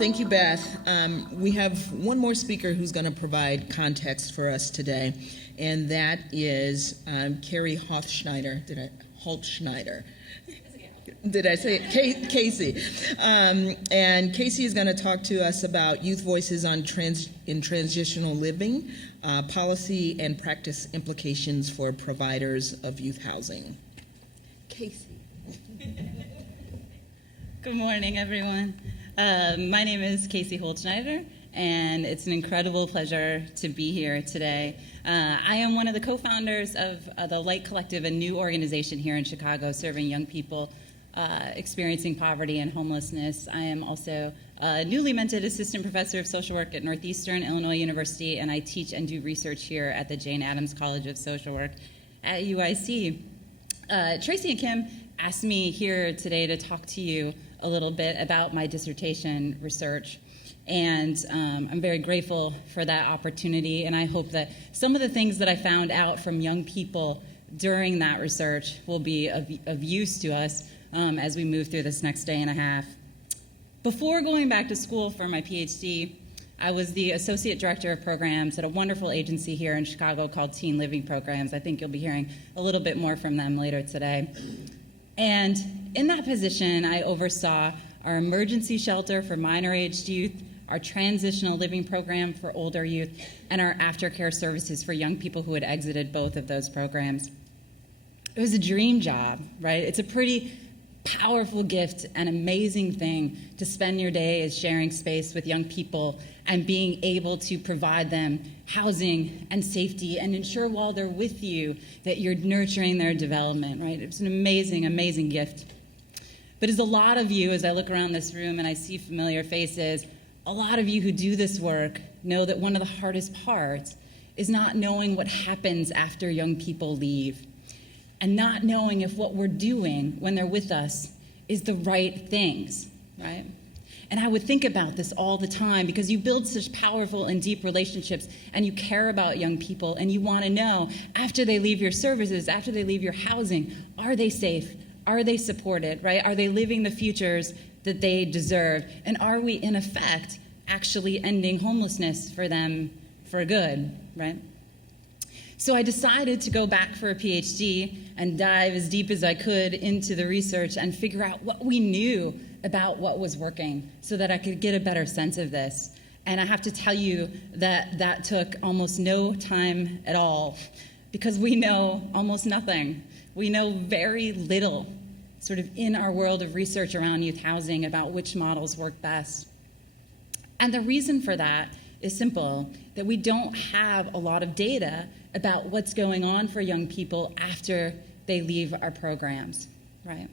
Thank you, Beth. We have one more speaker who's going to provide context for us today, and that is Carrie Holtschneider. Holtschneider. Did I say it? Casey. And Casey is going to talk to us about youth voices in transitional living, policy and practice implications for providers of youth housing. Casey. Good morning, everyone. My name is Casey Holtschneider, and it's an incredible pleasure to be here today. I am one of the co-founders of the Light Collective, a new organization here in Chicago serving young people experiencing poverty and homelessness. I am also a newly minted assistant professor of social work at Northeastern Illinois University, and I teach and do research here at the Jane Addams College of Social Work at UIC. Tracy and Kim asked me here today to talk to you a little bit about my dissertation research, and I'm very grateful for that opportunity, and I hope that some of the things that I found out from young people during that research will be of use to us as we move through this next day and a half. Before going back to school for my Ph.D., I was the Associate Director of Programs at a wonderful agency here in Chicago called Teen Living Programs. I think you'll be hearing a little bit more from them later today. And in that position, I oversaw our emergency shelter for minor-aged youth, our transitional living program for older youth, and our aftercare services for young people who had exited both of those programs. It was a dream job, right? It's a pretty powerful gift, an amazing thing to spend your day as sharing space with young people and being able to provide them housing and safety and ensure while they're with you that you're nurturing their development, right? It was an amazing, amazing gift. But as a lot of you, as I look around this room and I see familiar faces, a lot of you who do this work know that one of the hardest parts is not knowing what happens after young people leave, and not knowing if what we're doing when they're with us is the right things, right? And I would think about this all the time because you build such powerful and deep relationships and you care about young people and you want to know after they leave your services, after they leave your housing, are they safe? Are they supported, right? Are they living the futures that they deserve? And are we, in effect, actually ending homelessness for them for good, right? So I decided to go back for a PhD and dive as deep as I could into the research and figure out what we knew about what was working so that I could get a better sense of this. And I have to tell you that that took almost no time at all because we know almost nothing. We know very little sort of in our world of research around youth housing about which models work best. And the reason for that is simple, that we don't have a lot of data about what's going on for young people after they leave our programs, right?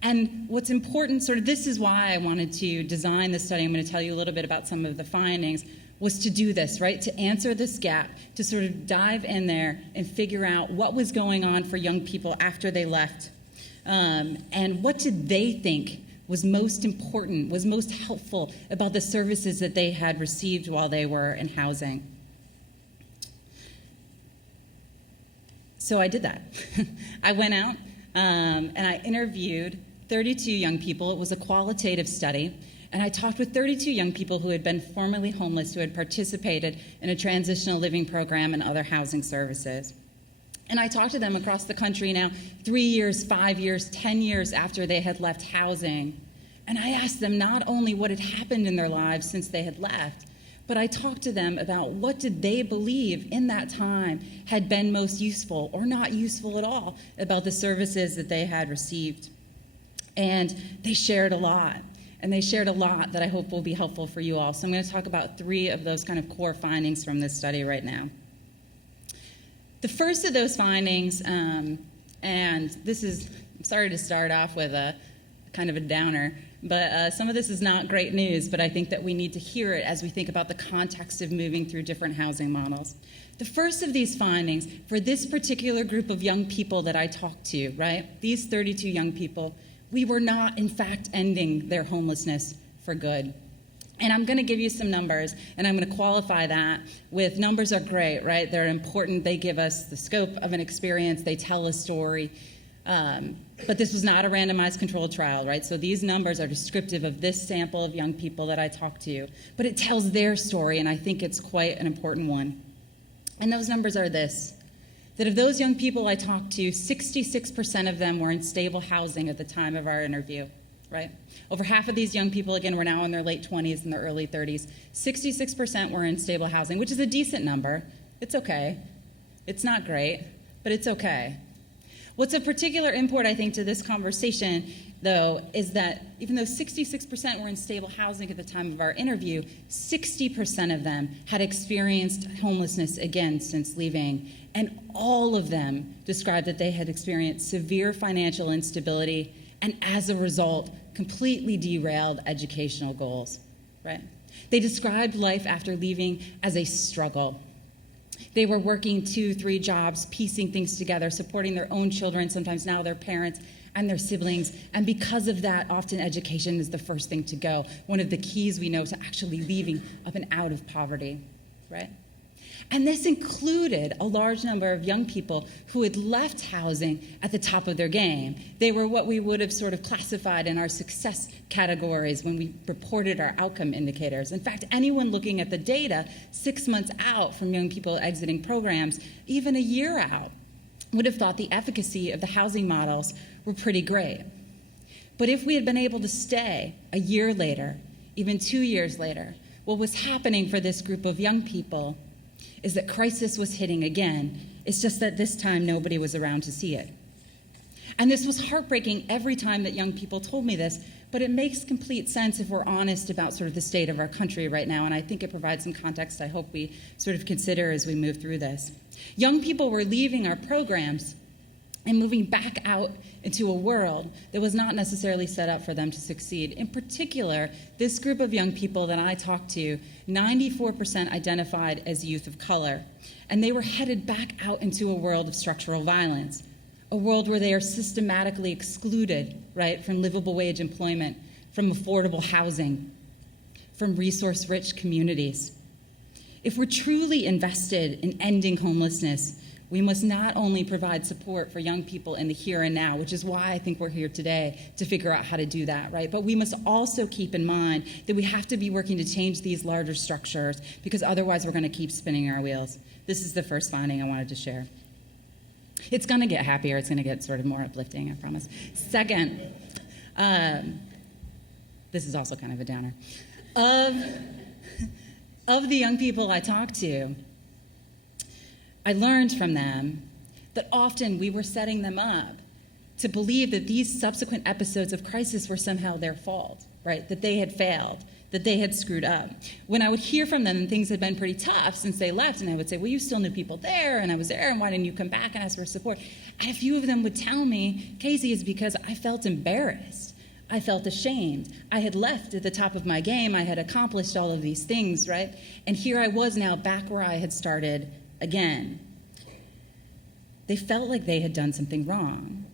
And what's important, sort of this is why I wanted to design this study, I'm going to tell you a little bit about some of the findings, was to do this, right? To answer this gap, to sort of dive in there and figure out what was going on for young people after they left, and what did they think was most important, was most helpful about the services that they had received while they were in housing. So I did that. I went out and I interviewed 32 young people. It was a qualitative study. And I talked with 32 young people who had been formerly homeless, who had participated in a transitional living program and other housing services. And I talked to them across the country now 3 years, 5 years, 10 years after they had left housing. And I asked them not only what had happened in their lives since they had left, but I talked to them about what did they believe in that time had been most useful or not useful at all about the services that they had received. And they shared a lot. And they shared a lot that I hope will be helpful for you all. So I'm going to talk about 3 of those kind of core findings from this study right now. The first of those findings, and this is, I'm sorry to start off with a kind of a downer, but some of this is not great news, but I think that we need to hear it as we think about the context of moving through different housing models. The first of these findings, for this particular group of young people that I talked to, right, these 32 young people, we were not, in fact, ending their homelessness for good. And I'm going to give you some numbers, and I'm going to qualify that with numbers are great, right? They're important. They give us the scope of an experience. They tell a story. But this was not a randomized controlled trial, right? So these numbers are descriptive of this sample of young people that I talked to. But it tells their story, and I think it's quite an important one. And those numbers are this: that of those young people I talked to, 66% of them were in stable housing at the time of our interview, right? Over half of these young people, again, were now in their late 20s and their early 30s. 66% were in stable housing, which is a decent number. It's okay. It's not great, but it's okay. What's of particular import, I think, to this conversation, though, is that even though 66% were in stable housing at the time of our interview, 60% of them had experienced homelessness again since leaving, and all of them described that they had experienced severe financial instability and, as a result, completely derailed educational goals, right? They described life after leaving as a struggle. They were working 2-3 jobs, piecing things together, supporting their own children, sometimes now their parents and their siblings. And because of that, often education is the first thing to go. One of the keys we know to actually leaving up and out of poverty, right? And this included a large number of young people who had left housing at the top of their game. They were what we would have sort of classified in our success categories when we reported our outcome indicators. In fact, anyone looking at the data 6 months out from young people exiting programs, even a year out, would have thought the efficacy of the housing models were pretty great. But if we had been able to stay a year later, even 2 years later, what was happening for this group of young people is that crisis was hitting again. It's just that this time nobody was around to see it. And this was heartbreaking every time that young people told me this, but it makes complete sense if we're honest about sort of the state of our country right now, and I think it provides some context I hope we sort of consider as we move through this. Young people were leaving our programs and moving back out into a world that was not necessarily set up for them to succeed. In particular, this group of young people that I talked to, 94% identified as youth of color, and they were headed back out into a world of structural violence, a world where they are systematically excluded, right, from livable wage employment, from affordable housing, from resource-rich communities. If we're truly invested in ending homelessness, we must not only provide support for young people in the here and now, which is why I think we're here today to figure out how to do that, right? But we must also keep in mind that we have to be working to change these larger structures, because otherwise we're going to keep spinning our wheels. This is the first finding I wanted to share. It's going to get happier. It's going to get sort of more uplifting, I promise. Second, this is also kind of a downer. Of the young people I talked to, I learned from them that often we were setting them up to believe that these subsequent episodes of crisis were somehow their fault, right? That they had failed, that they had screwed up. When I would hear from them and things had been pretty tough since they left, and I would say, well, you still knew people there, and I was there, and why didn't you come back and ask for support? And a few of them would tell me, Casey, it's because I felt embarrassed. I felt ashamed. I had left at the top of my game. I had accomplished all of these things, right? And here I was now back where I had started again. They felt like they had done something wrong.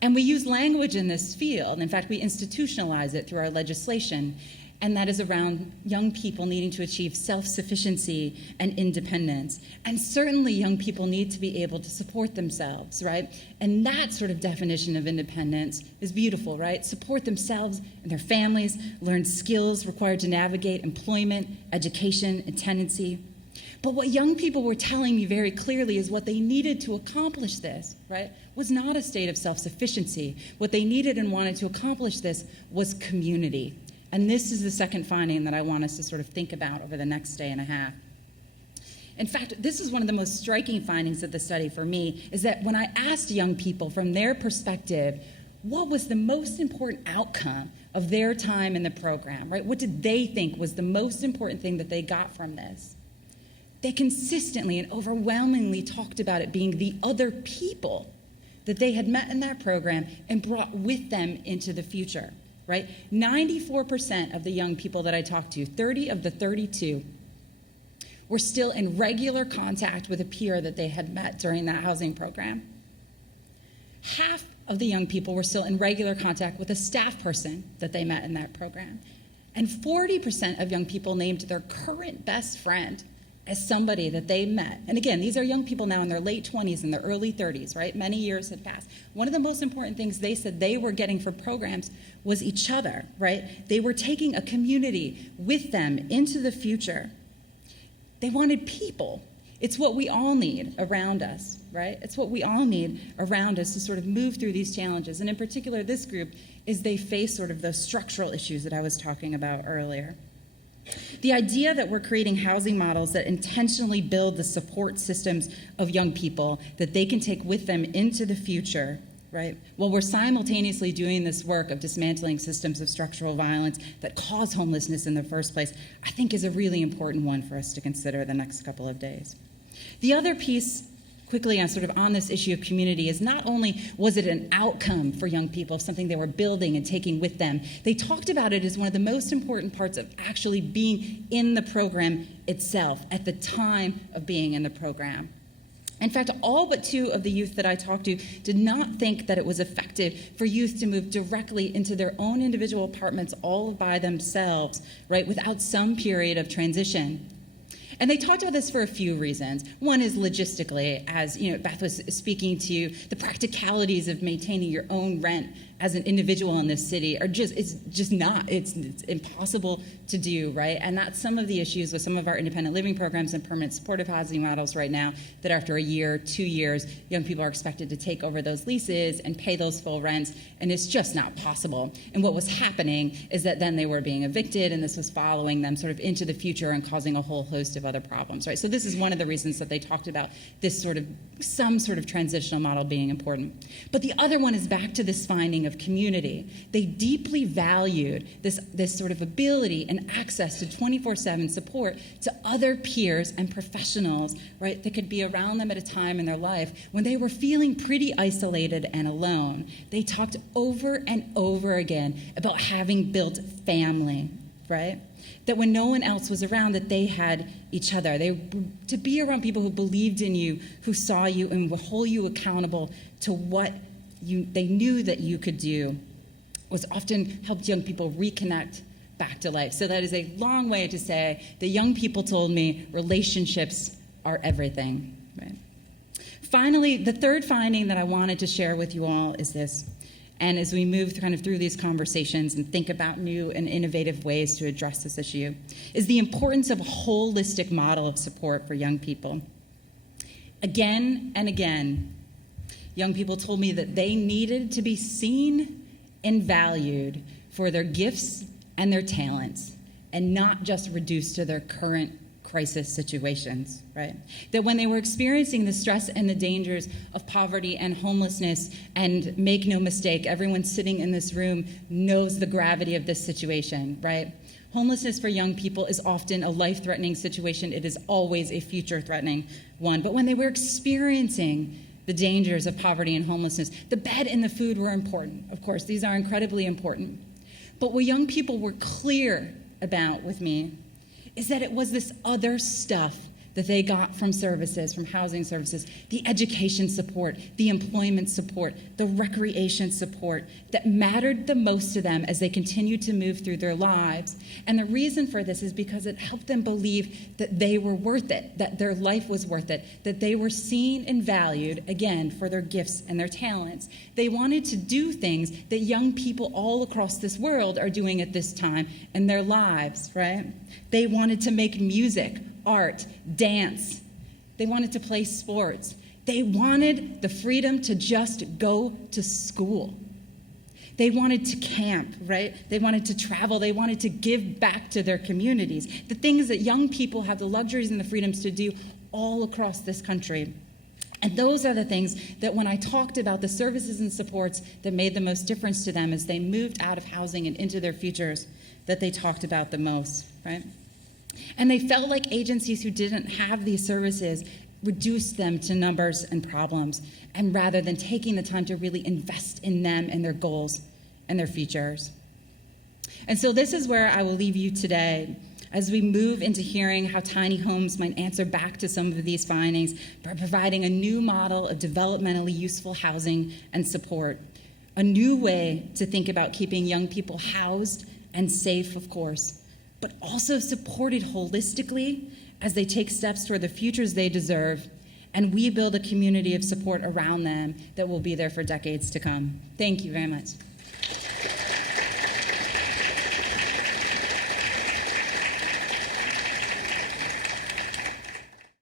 And we use language in this field. In fact, we institutionalize it through our legislation, and that is around young people needing to achieve self-sufficiency and independence. And certainly young people need to be able to support themselves, right? And that sort of definition of independence is beautiful, right? Support themselves and their families, learn skills required to navigate employment, education, and tenancy. But what young people were telling me very clearly is what they needed to accomplish this, right, was not a state of self-sufficiency. What they needed and wanted to accomplish this was community. And this is the second finding that I want us to sort of think about over the next day and a half. In fact, this is one of the most striking findings of the study for me, is that when I asked young people from their perspective, what was the most important outcome of their time in the program, right? What did they think was the most important thing that they got from this? They consistently and overwhelmingly talked about it being the other people that they had met in that program and brought with them into the future, right? 94% of the young people that I talked to, 30 of the 32, were still in regular contact with a peer that they had met during that housing program. Half of the young people were still in regular contact with a staff person that they met in that program. And 40% of young people named their current best friend as somebody that they met. And again, these are young people now in their late 20s and their early 30s, right? Many years had passed. One of the most important things they said they were getting for programs was each other, right? They were taking a community with them into the future. They wanted people. It's what we all need around us, right? It's what we all need around us to sort of move through these challenges. And in particular, this group, is they face sort of those structural issues that I was talking about earlier. The idea that we're creating housing models that intentionally build the support systems of young people that they can take with them into the future, right? While we're simultaneously doing this work of dismantling systems of structural violence that cause homelessness in the first place, I think is a really important one for us to consider the next couple of days. The other piece, quickly on this issue of community, is not only was it an outcome for young people, something they were building and taking with them, they talked about it as one of the most important parts of actually being in the program itself, at the time of being in the program. In fact, all but 2 of the youth that I talked to did not think that it was effective for youth to move directly into their own individual apartments all by themselves, right, without some period of transition. And they talked about this for a few reasons. One is logistically, as Beth was speaking to, the practicalities of maintaining your own rent as an individual in this city it's impossible to do, right? And that's some of the issues with some of our independent living programs and permanent supportive housing models right now, that after a year, 2 years, young people are expected to take over those leases and pay those full rents, and it's just not possible. And what was happening is that then they were being evicted, and this was following them sort of into the future and causing a whole host of other problems, right? So this is one of the reasons that they talked about this some sort of transitional model being important. But the other one is back to this finding of community. They deeply valued this sort of ability and access to 24/7 support to other peers and professionals, right, that could be around them at a time in their life when they were feeling pretty isolated and alone. They talked over and over again about having built family, right? That when no one else was around, that they had each other. To be around people who believed in you, who saw you and would hold you accountable to what they knew that you could do, was often helped young people reconnect back to life. So that is a long way to say that young people told me relationships are everything. Right? Finally, the third finding that I wanted to share with you all is this. And as we move through these conversations and think about new and innovative ways to address this issue, is the importance of a holistic model of support for young people. Again and again, young people told me that they needed to be seen and valued for their gifts and their talents, and not just reduced to their current crisis situations, right? That when they were experiencing the stress and the dangers of poverty and homelessness, and make no mistake, everyone sitting in this room knows the gravity of this situation, right? Homelessness for young people is often a life-threatening situation. It is always a future-threatening one. But when they were experiencing the dangers of poverty and homelessness, the bed and the food were important. Of course, these are incredibly important. But what young people were clear about with me is that it was this other stuff that they got from services, from housing services, the education support, the employment support, the recreation support that mattered the most to them as they continued to move through their lives. And the reason for this is because it helped them believe that they were worth it, that their life was worth it, that they were seen and valued, again, for their gifts and their talents. They wanted to do things that young people all across this world are doing at this time in their lives, right? They wanted to make music, art, dance. They wanted to play sports. They wanted the freedom to just go to school. They wanted to camp, right? They wanted to travel. They wanted to give back to their communities. The things that young people have the luxuries and the freedoms to do all across this country. And those are the things that when I talked about the services and supports that made the most difference to them as they moved out of housing and into their futures, that they talked about the most, right? And they felt like agencies who didn't have these services reduced them to numbers and problems, and rather than taking the time to really invest in them and their goals and their futures. And so this is where I will leave you today as we move into hearing how tiny homes might answer back to some of these findings by providing a new model of developmentally useful housing and support, a new way to think about keeping young people housed and safe, of course, but also supported holistically as they take steps toward the futures they deserve, and we build a community of support around them that will be there for decades to come. Thank you very much.